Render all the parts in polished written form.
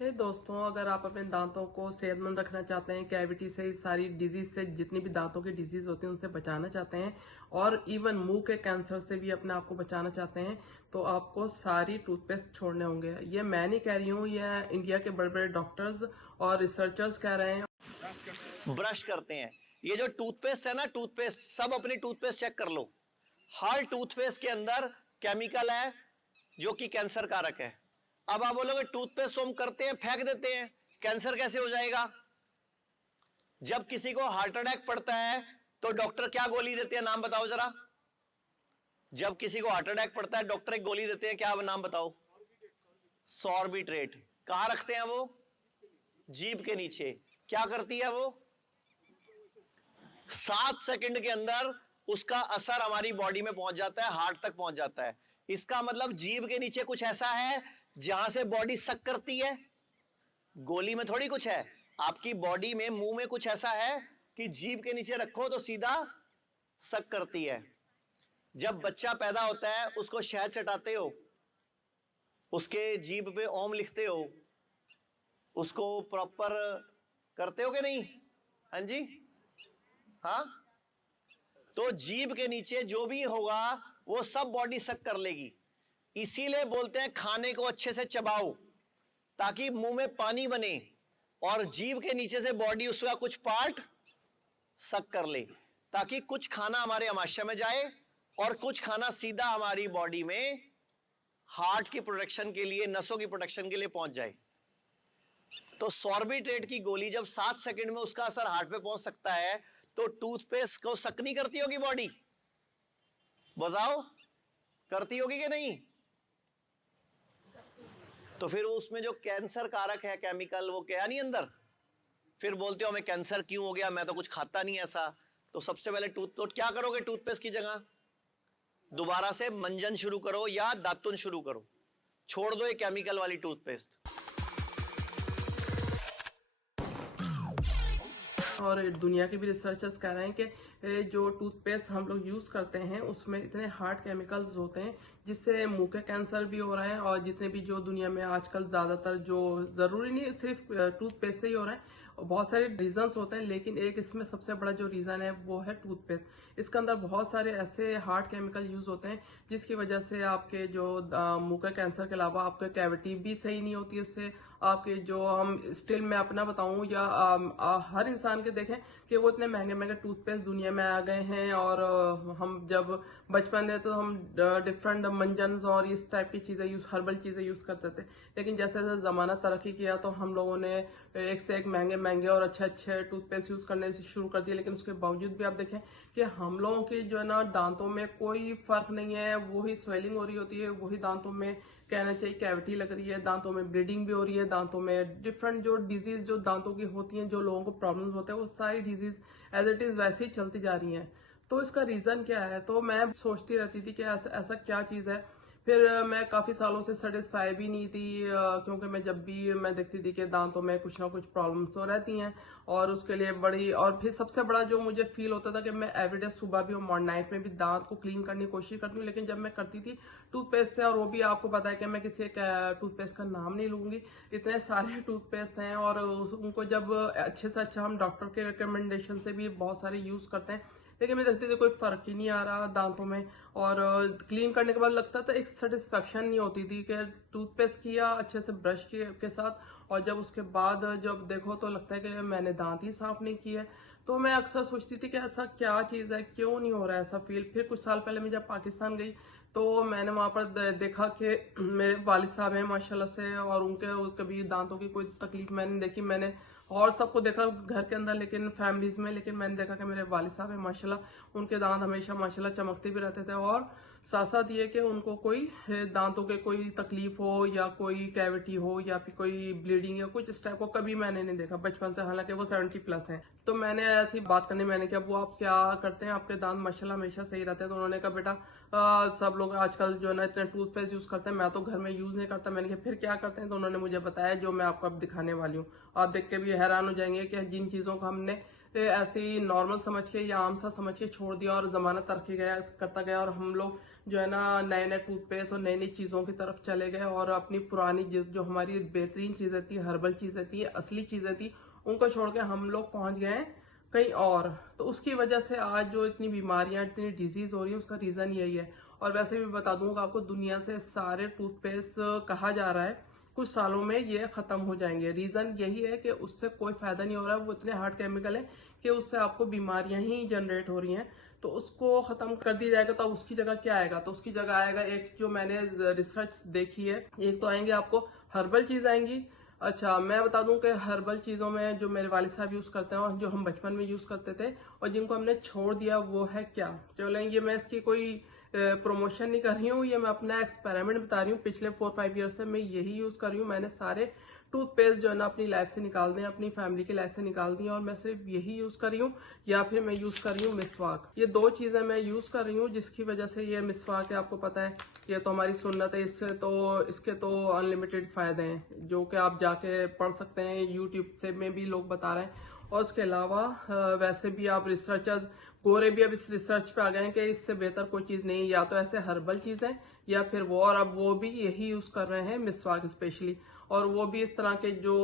हे दोस्तों, अगर आप अपने दांतों को सेहतमंद रखना चाहते हैं, कैविटी से सारी डिजीज से, जितनी भी दांतों की डिजीज होती हैं उनसे बचाना चाहते हैं और इवन मुंह के कैंसर से भी अपने आप को बचाना चाहते हैं, तो आपको सारी टूथपेस्ट छोड़ने होंगे। ये मैं नहीं कह रही हूँ, ये इंडिया के बड़े बड़े डॉक्टर्स और रिसर्चर्स कह रहे हैं। ब्रश करते हैं, ये जो टूथपेस्ट है ना, टूथपेस्ट सब अपनी टूथपेस्ट चेक कर लो। हर टूथपेस्ट के अंदर केमिकल है जो कि कैंसर कारक है। अब आप बोलोगे टूथपेस्ट तो हम करते हैं, फेंक देते हैं, कैंसर कैसे हो जाएगा? जब किसी को हार्ट अटैक पड़ता है तो डॉक्टर क्या गोली देते हैं, नाम बताओ जरा। जब किसी को हार्ट अटैक पड़ता है डॉक्टर एक गोली देते हैं, क्या नाम बताओ? सॉर्बिट्रेट। कहां रखते हैं वो? जीभ के नीचे। क्या करती है वो? 7 सेकंड के अंदर उसका असर हमारी बॉडी में पहुंच जाता है, हार्ट तक पहुंच जाता है। इसका मतलब जीभ के नीचे कुछ ऐसा है जहां से बॉडी सक करती है। गोली में थोड़ी कुछ है, आपकी बॉडी में, मुंह में कुछ ऐसा है कि जीभ के नीचे रखो तो सीधा सक करती है। जब बच्चा पैदा होता है उसको शहद चटाते हो, उसके जीभ पे ओम लिखते हो, उसको प्रॉपर करते हो कि नहीं? हाँ जी, हाँ। तो जीभ के नीचे जो भी होगा वो सब बॉडी सक कर लेगी। इसीलिए बोलते हैं खाने को अच्छे से चबाओ ताकि मुंह में पानी बने और जीभ के नीचे से बॉडी उसका कुछ पार्ट सक कर ले, ताकि कुछ खाना हमारे आमाशय में जाए और कुछ खाना सीधा हमारी बॉडी में हार्ट की प्रोटेक्शन के लिए, नसों की प्रोटेक्शन के लिए पहुंच जाए। तो सॉर्बिट्रेट की गोली जब 7 सेकंड में उसका असर हार्ट पे पहुंच सकता है, तो टूथपेस्ट को सक नहीं करती होगी बॉडी? बताओ, करती होगी कि नहीं? तो फिर उसमें जो कैंसर कारक है केमिकल, वो क्या नहीं अंदर? फिर बोलते हो हमें कैंसर क्यों हो गया, मैं तो कुछ खाता नहीं ऐसा। तो सबसे पहले तो क्या करोगे? टूथपेस्ट की जगह दोबारा से मंजन शुरू करो या दातुन शुरू करो, छोड़ दो ये केमिकल वाली टूथपेस्ट। और दुनिया के भी रिसर्चर्स कह रहे हैं कि जो टूथपेस्ट हम लोग यूज करते हैं उसमें इतने हार्ड केमिकल्स होते हैं जिससे मुंह के कैंसर भी हो रहे हैं। और जितने भी जो दुनिया में आजकल ज्यादातर, जो जरूरी नहीं सिर्फ टूथपेस्ट से ही हो रहा है, बहुत सारे रीजंस होते हैं, लेकिन एक इसमें सबसे बड़ा जो रीजन है वो है टूथपेस्ट। इसके अंदर बहुत सारे ऐसे हार्ड केमिकल यूज होते हैं जिसकी वजह से आपके जो मुंह के कैंसर के अलावा आपके कैविटी भी सही नहीं होती। उससे आपके जो, हम स्टिल मैं अपना बताऊं या हर इंसान के देखें कि वो इतने महंगे महंगे टूथपेस्ट दुनिया में आ गए हैं। और हम जब बचपन में तो हम डिफरेंट मंजन और इस टाइप की चीजें हर्बल चीजें यूज करते थे, लेकिन जैसे जैसे जमाना तरक्की किया तो हम लोगों ने एक से एक महंगे महंगे और अच्छे अच्छे टूथपेस्ट यूज करने से शुरू कर दिए। लेकिन उसके बावजूद भी आप देखें कि हम लोगों के जो है ना, दांतों में कोई फर्क नहीं है, वही स्वेलिंग हो रही होती है, वही दांतों में कहना चाहिए कैविटी लग रही है, दांतों में ब्लीडिंग भी हो रही है, दांतों में डिफरेंट जो डिजीज जो दांतों की होती हैं, जो लोगों को प्रॉब्लम्स होते हैं, वो सारी डिजीज एज इट इज वैसे ही चलती जा रही हैं। तो इसका रीजन क्या है? तो मैं सोचती रहती थी कि ऐसा क्या चीज है। फिर मैं काफी सालों से सेटिस्फाई भी नहीं थी, क्योंकि मैं जब भी मैं देखती थी कि दांतों में कुछ ना कुछ प्रॉब्लम्स तो रहती हैं और उसके लिए बड़ी, और फिर सबसे बड़ा जो मुझे फील होता था कि मैं एवरीडे सुबह भी और नाइट में भी दांत को क्लीन करने की कोशिश करती हूँ, लेकिन जब मैं करती थी टूथपेस्ट से, और वो भी आपको पता है कि मैं किसी टूथपेस्ट का नाम नहीं लूंगी, इतने सारे टूथपेस्ट हैं और उनको जब अच्छे से अच्छा हम डॉक्टर के रिकमेंडेशन से भी बहुत सारे यूज करते हैं, लेकिन मैं देखती थी कोई फर्क ही नहीं आ रहा दांतों में। और क्लीन करने के बाद लगता था एक सेटिस्फेक्शन नहीं होती थी कि टूथपेस्ट किया अच्छे से ब्रश के साथ, और जब उसके बाद जब देखो तो लगता है कि मैंने दांत ही साफ नहीं किए। तो मैं अक्सर सोचती थी कि ऐसा क्या चीज है, क्यों नहीं हो रहा है ऐसा फील। फिर कुछ साल पहले मैं जब पाकिस्तान गई तो मैंने वहां पर देखा कि मेरे वालिद साहब हैं माशाल्लाह से, और उनके कभी दांतों की कोई तकलीफ मैंने देखी। मैंने और सबको देखा घर के अंदर, लेकिन फैमिलीज में, लेकिन मैंने देखा कि मेरे वालिद साहब हैं माशाल्लाह, उनके दांत हमेशा माशाल्लाह चमकते भी रहते थे। और साथ साथ ये कि उनको कोई दांतों के कोई तकलीफ हो या कोई कैविटी हो या फिर कोई ब्लीडिंग या कुछ इस टाइप को कभी मैंने नहीं देखा बचपन से, हालांकि वो 70+ हैं। तो मैंने ऐसी बात करनी, मैंने कहा वो आप क्या करते हैं, आपके दांत माशाल्लाह हमेशा सही रहते हैं? तो उन्होंने कहा बेटा सब लोग आजकल जो है ना इतने टूथपेस्ट यूज करते हैं, मैं तो घर में यूज नहीं करता। मैंने कहा फिर क्या करते हैं? तो उन्होंने मुझे बताया जो मैं आपको अब दिखाने वाली हूँ। आप देख के भी हैरान हो जाएंगे कि जिन चीजों को हमने ऐसे ही नॉर्मल समझ के या आम सा समझ के छोड़ दिया और जमाना तरक्की करता गया और हम लोग जो है ना नए नए टूथपेस्ट और नई नई चीज़ों की तरफ चले गए और अपनी पुरानी जो हमारी बेहतरीन चीज़ें थी, हर्बल चीज़ें थी, असली चीज़ें थी, उनको छोड़ के हम लोग पहुंच गए हैं कहीं और। तो उसकी वजह से आज जो इतनी बीमारियां, इतनी डिजीज हो रही है, उसका रीज़न यही है। और वैसे भी बता दूंगा आपको, दुनिया से सारे टूथपेस्ट कहा जा रहा है कुछ सालों में ये खत्म हो जाएंगे। रीजन यही है कि उससे कोई फायदा नहीं हो रहा है, वो इतने हार्ड केमिकल है कि उससे आपको बीमारियां ही जनरेट हो रही हैं। तो उसको खत्म कर दिया जाएगा तो उसकी जगह क्या आएगा? तो उसकी जगह आएगा, एक जो मैंने रिसर्च देखी है, एक तो आएंगे आपको हर्बल चीज आएंगी। अच्छा, मैं बता दूं कि हर्बल चीजों में जो मेरे वालिद साहब यूज करते हैं और जो हम बचपन में यूज करते थे और जिनको हमने छोड़ दिया, वो है क्या? चलो, ये मैं इसकी कोई प्रमोशन नहीं कर रही हूँ, ये मैं अपना एक्सपेरिमेंट बता रही हूँ। पिछले 4-5 ईयर से मैं यही यूज कर रही हूँ। मैंने सारे टूथपेस्ट जो है ना अपनी लाइफ से निकाल दें, अपनी फैमिली की लाइफ से निकाल दी, और मैं सिर्फ यही यूज कर रही हूँ, या फिर मैं यूज कर रही हूँ मिसवाक। ये दो चीजें मैं यूज कर रही हूँ, जिसकी वजह से ये मिसवाक है, आपको पता है ये तो हमारी सुन्नत है। इसके तो अनलिमिटेड फायदे हैं जो कि आप जाके पढ़ सकते हैं, यूट्यूब से में भी लोग बता रहे हैं। और उसके अलावा वैसे भी आप रिसर्चर्स गोरे भी अब इस रिसर्च पे आ गए हैं कि इससे बेहतर कोई चीज नहीं, या तो ऐसे हर्बल चीज है या फिर वो, और अब वो भी यही यूज कर रहे हैं, मिसवाक स्पेशली। और वो भी इस तरह के जो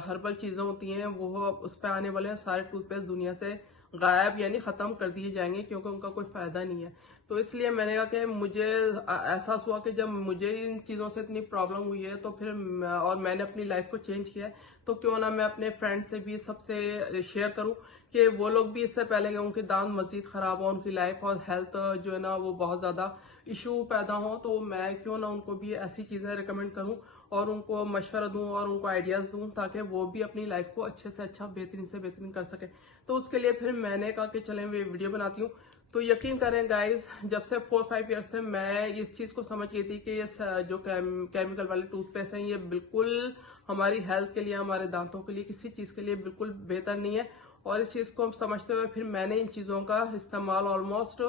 हर्बल चीजें होती हैं, वो उस पर आने वाले हैं सारे टूथपेस्ट दुनिया से गायब, यानी खत्म कर दिए जाएंगे, क्योंकि उनका कोई फायदा नहीं है। तो इसलिए मैंने कहा कि मुझे एहसास हुआ कि जब मुझे इन चीज़ों से इतनी प्रॉब्लम हुई है, तो फिर और मैंने अपनी लाइफ को चेंज किया है, तो क्यों ना मैं अपने फ्रेंड से भी सबसे शेयर करूं कि वो लोग भी इससे पहले कि उनके दांत मजीद खराब हो, उनकी लाइफ और हेल्थ जो है ना वो बहुत ज़्यादा इशू पैदा हो, तो मैं क्यों ना उनको भी ऐसी चीज़ें रिकमेंड करूं और उनको मशवरा दूं और उनको आइडियाज़ दूं, ताकि वो भी अपनी लाइफ को अच्छे से अच्छा, बेहतरीन से बेहतरीन कर सके। तो उसके लिए फिर मैंने कहा कि चलें वे वीडियो बनाती हूँ। तो यकीन करें गाइस, जब से 4-5 ईयर से मैं इस चीज़ को समझ गई थी कि ये जो केमिकल वाले टूथपेस्ट हैं, ये बिल्कुल हमारी हेल्थ के लिए, हमारे दांतों के लिए, किसी चीज़ के लिए बिल्कुल बेहतर नहीं है। और इस चीज़ को हम समझते हुए फिर मैंने इन चीज़ों का इस्तेमाल ऑलमोस्ट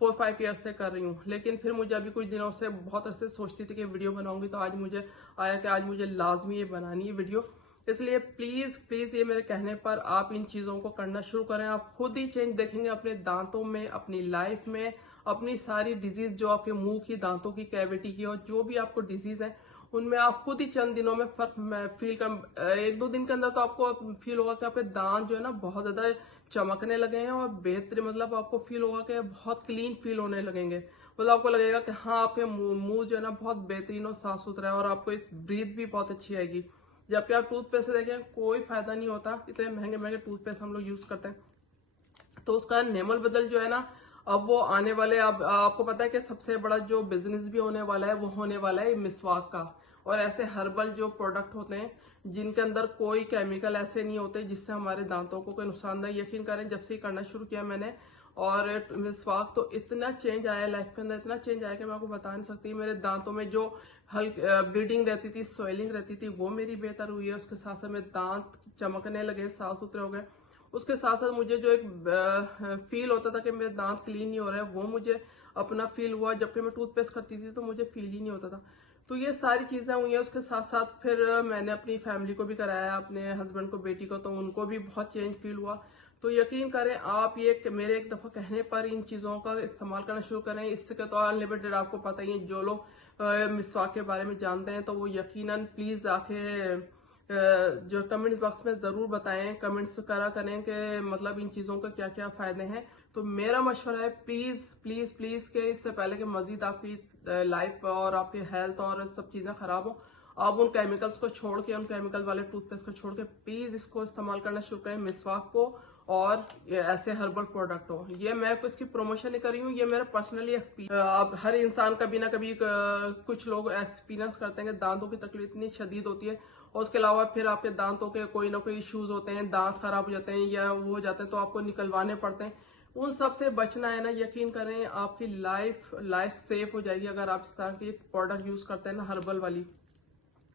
4-5 ईयर से कर रही हूँ। लेकिन फिर मुझे अभी कुछ दिनों से बहुत अरसे सोचती थी कि वीडियो बनाऊंगी, तो आज मुझे आया कि आज मुझे लाजमी ये बनानी है वीडियो। इसलिए प्लीज प्लीज ये मेरे कहने पर आप इन चीजों को करना शुरू करें। आप खुद ही चेंज देखेंगे अपने दांतों में, अपनी लाइफ में, अपनी सारी डिजीज जो आपके मुंह की, दांतों की कैविटी की, और जो भी आपको डिजीज है, उनमें आप खुद ही चंद दिनों में फर्क फील कर, 1-2 दिन के अंदर तो आपको फील होगा कि आपके दांत जो है ना बहुत ज्यादा चमकने लगे हैं, और बेहतरीन, मतलब आपको फील होगा कि बहुत क्लीन फील होने लगेंगे। मतलब आपको लगेगा कि हाँ, आपके मुंह जो है ना बहुत बेहतरीन और साफ सुथरा है, और आपको इस ब्रीथ भी बहुत अच्छी आएगी। जबकि आप टूथपेस्ट से देखें, कोई फायदा नहीं होता, इतने महंगे महंगे टूथपेस्ट हम लोग यूज करते हैं। तो उसका नेमल बदल जो है ना, अब वो आने वाले, अब आपको पता है कि सबसे बड़ा जो बिजनेस भी होने वाला है, वो होने वाला है मिसवाक का। और ऐसे हर्बल जो प्रोडक्ट होते हैं, जिनके अंदर कोई केमिकल ऐसे नहीं होते जिससे हमारे दांतों को कोई नुकसान नहीं। यकीन करें, जब से करना शुरू किया मैंने, और मिसवाक, तो इतना चेंज आया लाइफ के अंदर, इतना चेंज आया कि मैं आपको बता नहीं सकती। मेरे दांतों में जो ब्लीडिंग रहती थी, स्वेलिंग रहती थी, वो मेरी बेहतर हुई है। उसके साथ साथ मेरे दांत चमकने लगे, साफ सुथरे हो गए। उसके साथ साथ मुझे जो एक फील होता था कि मेरे दांत क्लीन नहीं हो रहे हैं, वो मुझे अपना फील हुआ। जबकि मैं टूथपेस्ट करती थी तो मुझे फील ही नहीं होता था। तो ये सारी चीजें हुई हैं। उसके साथ साथ फिर मैंने अपनी फैमिली को भी कराया, अपने हस्बैंड को, बेटी को, तो उनको भी बहुत चेंज फील हुआ। तो यकीन करें आप, ये मेरे एक दफा कहने पर इन चीजों का इस्तेमाल करना शुरू करें। इससे तो अनलिमिटेड, आपको पता ही है, जो लोग मिसवाक के बारे में जानते हैं तो वो यकीनन प्लीज आके जो कमेंट बॉक्स में जरूर बताएं, कमेंट्स करा करें कि मतलब इन चीजों का क्या क्या फायदे हैं। तो मेरा मशवरा है, प्लीज प्लीज प्लीज के इससे पहले कि मजीद आपकी लाइफ और आपकी हेल्थ और सब चीजें खराब हो, आप उन केमिकल्स को छोड़ के, उन केमिकल वाले टूथपेस्ट को छोड़ के प्लीज इसको इस्तेमाल करना शुरू करें, मिसवाक को, और ऐसे हर्बल प्रोडक्ट हो। ये मैं कुछ की प्रमोशन नहीं कर रही हूँ, ये मेरा पर्सनली एक्सपीरियंस। अब हर इंसान कभी ना कभी कुछ लोग एक्सपीरियंस करते हैं कि दांतों की तकलीफ इतनी शदीद होती है, और उसके अलावा फिर आपके दांतों के कोई ना कोई इश्यूज होते हैं, दांत खराब हो जाते हैं या वो हो जाते हैं, तो आपको निकलवाने पड़ते हैं। उन सब से बचना है ना, यकीन करें आपकी लाइफ सेफ हो जाएगी अगर आप इस तरह की प्रोडक्ट यूज करते हैं ना, हर्बल वाली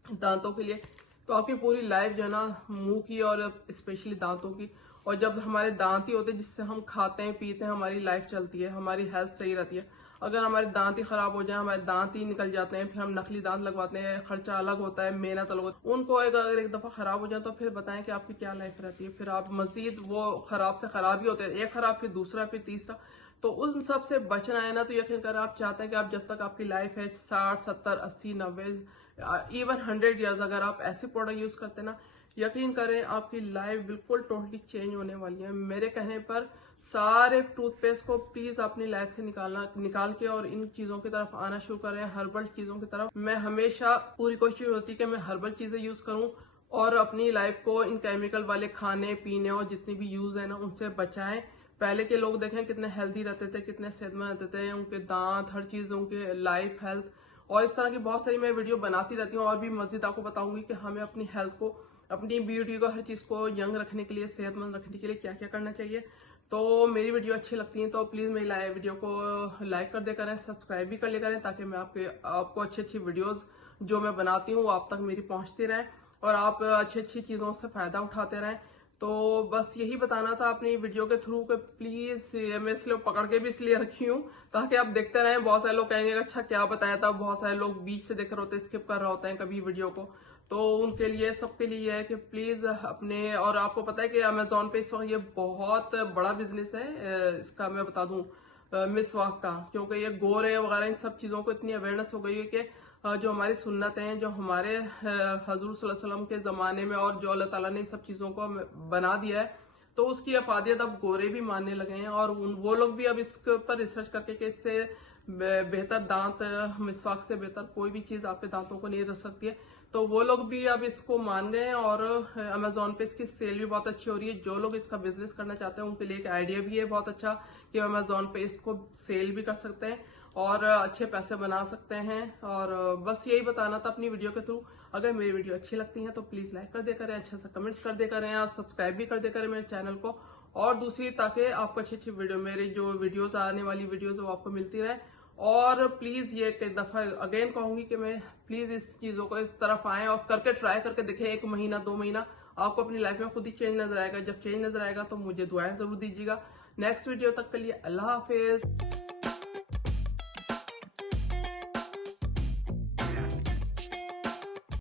दांतों के लिए। तो आपकी पूरी लाइफ जो है ना, मुंह की और स्पेशली दांतों की, और जब हमारे दांत ही होते हैं जिससे हम खाते हैं पीते हैं, हमारी लाइफ चलती है, हमारी हेल्थ सही रहती है। अगर हमारे दांत ही खराब हो जाए, हमारे दांत ही निकल जाते हैं, फिर हम नकली दांत लगवाते हैं, खर्चा अलग होता है, मेहनत अलग होता है, उनको अगर एक दफा खराब हो जाए तो फिर बताएं कि आपकी क्या लाइफ रहती है। फिर आप मजीद वो खराब से खराब ही होते हैं, एक खराब फिर दूसरा फिर तीसरा। तो उन सब से बचना है ना, तो यकीन करें आप चाहते हैं कि आप जब तक आपकी लाइफ है 60, 70, 80, 90, इवन 100 ईयर्स, अगर आप ऐसे प्रोडक्ट यूज करते हैं ना, यकीन करें आपकी लाइफ बिल्कुल टोटली चेंज होने वाली है। मेरे कहने पर सारे टूथपेस्ट को प्लीज अपनी लाइफ से निकाल के और इन चीजों की तरफ आना शुरू करें, हर्बल चीजों की तरफ। मैं हमेशा पूरी कोशिश होती है कि मैं हर्बल चीजें यूज करूं और अपनी लाइफ को इन केमिकल वाले खाने पीने और जितने भी यूज है ना उनसे बचाएं। पहले के लोग देखें कितने हेल्दी रहते थे, कितने सेहतमंद रहते थे, उनके दांत, हर चीज, उनके लाइफ, हेल्थ, और इस तरह की बहुत सारी मैं वीडियो बनाती रहती हूँ और भी मजीद आपको बताऊंगी कि हमें अपनी हेल्थ को, अपनी ब्यूटी को, हर चीज को यंग रखने के लिए, सेहतमंद रखने के लिए क्या क्या करना चाहिए। तो मेरी वीडियो अच्छी लगती है तो प्लीज मेरी वीडियो को लाइक कर दे करें, सब्सक्राइब भी कर ले करें, ताकि मैं आपको अच्छी अच्छी वीडियोस जो मैं बनाती हूँ वो आप तक मेरी पहुंचती रहे और आप अच्छी अच्छी चीजों से फायदा उठाते रहें। तो बस यही बताना था अपनी वीडियो के थ्रू कि प्लीज, मैं इसलिए पकड़ के भी इसलिए रखी हूँ ताकि आप देखते रहें। बहुत सारे लोग कहेंगे अच्छा क्या बताया था, बहुत सारे लोग बीच से देख रहे होते हैं, स्किप कर रहे होते हैं कभी वीडियो को, तो उनके लिए, सबके लिए है कि प्लीज अपने, और आपको पता है कि अमेजोन पे इस वक्त ये बहुत बड़ा बिजनेस है इसका, मैं बता दूं मिसवाक का, क्योंकि ये गोरे वगैरह इन सब चीजों को इतनी अवेयरनेस हो गई है कि जो हमारी सुन्नत हैं, जो हमारे हजूर सल्लल्लाहु अलैहि वसल्लम के ज़माने में और जो अल्लाह ताला ने सब चीज़ों को बना दिया है, तो उसकी अफादियत अब गोरे भी मानने लगे हैं। और वो लोग भी अब इसके ऊपर रिसर्च करके कि इससे बेहतर दांत, मिसवाक से बेहतर कोई भी चीज़ आपके दांतों को नहीं रख सकती है, तो वो लोग भी अब इसको मान गए हैं। और अमेजोन पे इसकी सेल भी बहुत अच्छी हो रही है। जो लोग इसका बिजनेस करना चाहते हैं उनके लिए एक आइडिया भी है बहुत अच्छा कि अमेजोन पे इसको सेल भी कर सकते हैं और अच्छे पैसे बना सकते हैं। और बस यही बताना था अपनी वीडियो के थ्रू। अगर मेरी वीडियो अच्छी लगती है तो प्लीज लाइक कर दे करें, अच्छा सा कमेंट्स कर दे करें और सब्सक्राइब भी कर दे करें मेरे चैनल को। और दूसरी, ताकि आपको अच्छी अच्छी वीडियो, मेरी जो वीडियोस आने वाली वीडियोस वो आपको मिलती रहे। और प्लीज ये एक दफा अगेन कहूंगी कि मैं प्लीज इस चीजों को इस तरफ आए और करके ट्राई करके देखें। 1 महीना 2 महीना आपको अपनी लाइफ में खुद ही चेंज नजर आएगा। जब चेंज नजर आएगा तो मुझे दुआएं जरूर दीजिएगा। नेक्स्ट वीडियो तक के लिए अल्लाह हाफिज।